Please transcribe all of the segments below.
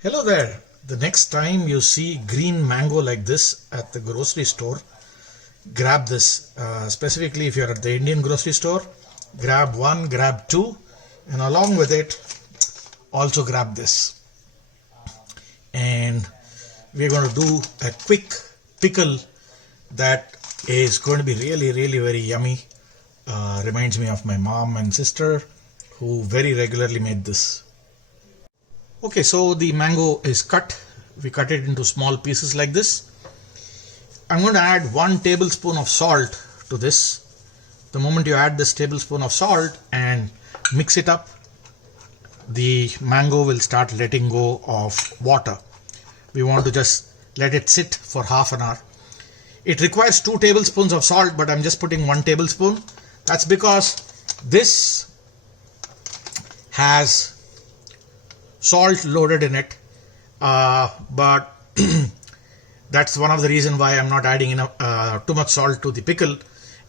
Hello there. The next time you see green mango like this at the grocery store, grab this. Specifically, if you're at the Indian grocery store, grab one, grab two, and along with it, also grab this. And we're going to do a quick pickle that is going to be really, really very yummy. Reminds me of my mom and sister who very regularly made this. Okay, so the mango is cut. We cut it into small pieces like this. I'm going to add 1 tablespoon of salt to this. The moment you add this tablespoon of salt and mix it up, the mango will start letting go of water. We want to just let it sit for half an hour. It requires 2 tablespoons of salt, but I'm just putting 1 tablespoon. That's because this has salt loaded in it, but that's one of the reasons why I'm not adding enough too much salt to the pickle.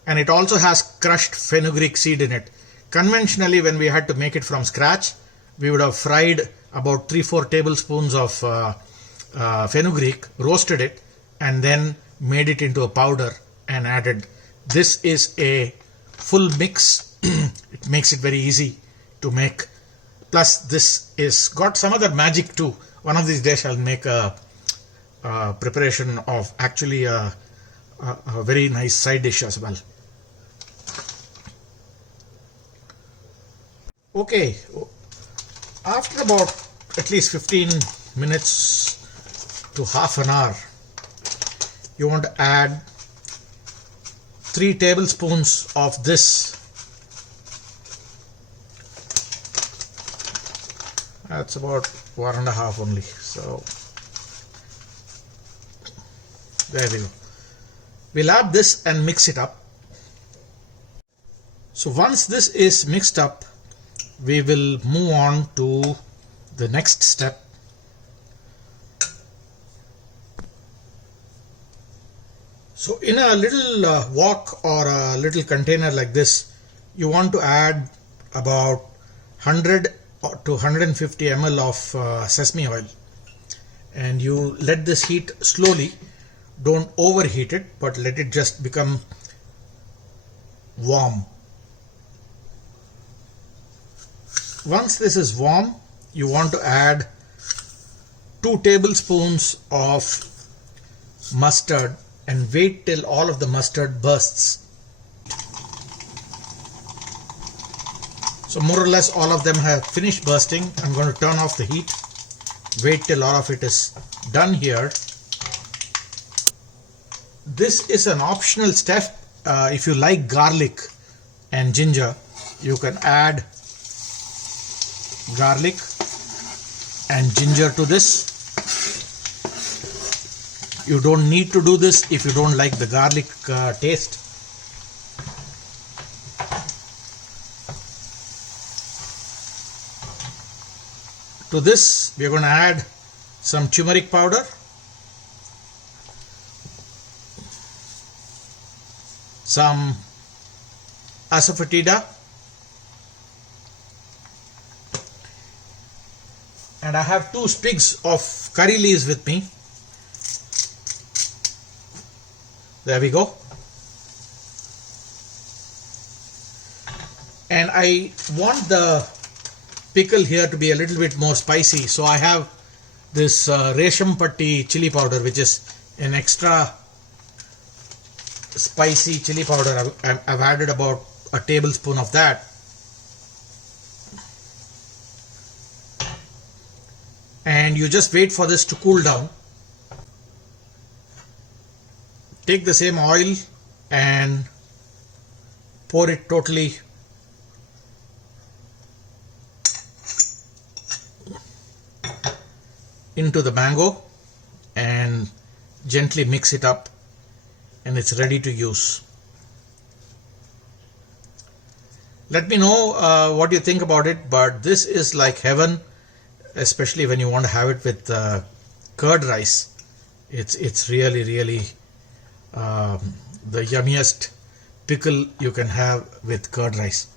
And it also has crushed fenugreek seed in it. Conventionally, when we had to make it from scratch, we would have fried about 3-4 tablespoons of fenugreek, roasted it, and then made it into a powder and added. This is a full mix. It makes it very easy to make. Plus, this is got some other magic too. One of these days I'll make a preparation of actually a very nice side dish as well. Okay, after about at least 15 minutes to half an hour, you want to add 3 tablespoons of this. That's about 1.5 only. So there we go. We'll add this and mix it up. So once this is mixed up, we will move on to the next step. So in a little wok or a little container like this, you want to add about 100 to 150 ml of sesame oil, and you let this heat slowly. Don't overheat it, but let it just become warm. Once this is warm, you want to add 2 tablespoons of mustard and wait till all of the mustard bursts. So more or less all of them have finished bursting. I'm going to turn off the heat. Wait till all of it is done here. This is an optional step. If you like garlic and ginger, you can add garlic and ginger to this. You don't need to do this if you don't like the garlic taste. To this, we are going to add some turmeric powder, some asafoetida, and I have 2 sprigs of curry leaves with me. There we go. And I want the pickle here to be a little bit more spicy, so I have this Resham Patti chili powder, which is an extra spicy chili powder. I've added about a tablespoon of that. And you just wait for this to cool down. Take the same oil and pour it totally into the mango and gently mix it up, and it's ready to use. Let me know what you think about it, but this is like heaven, especially when you want to have it with curd rice. It's really, really the yummiest pickle you can have with curd rice.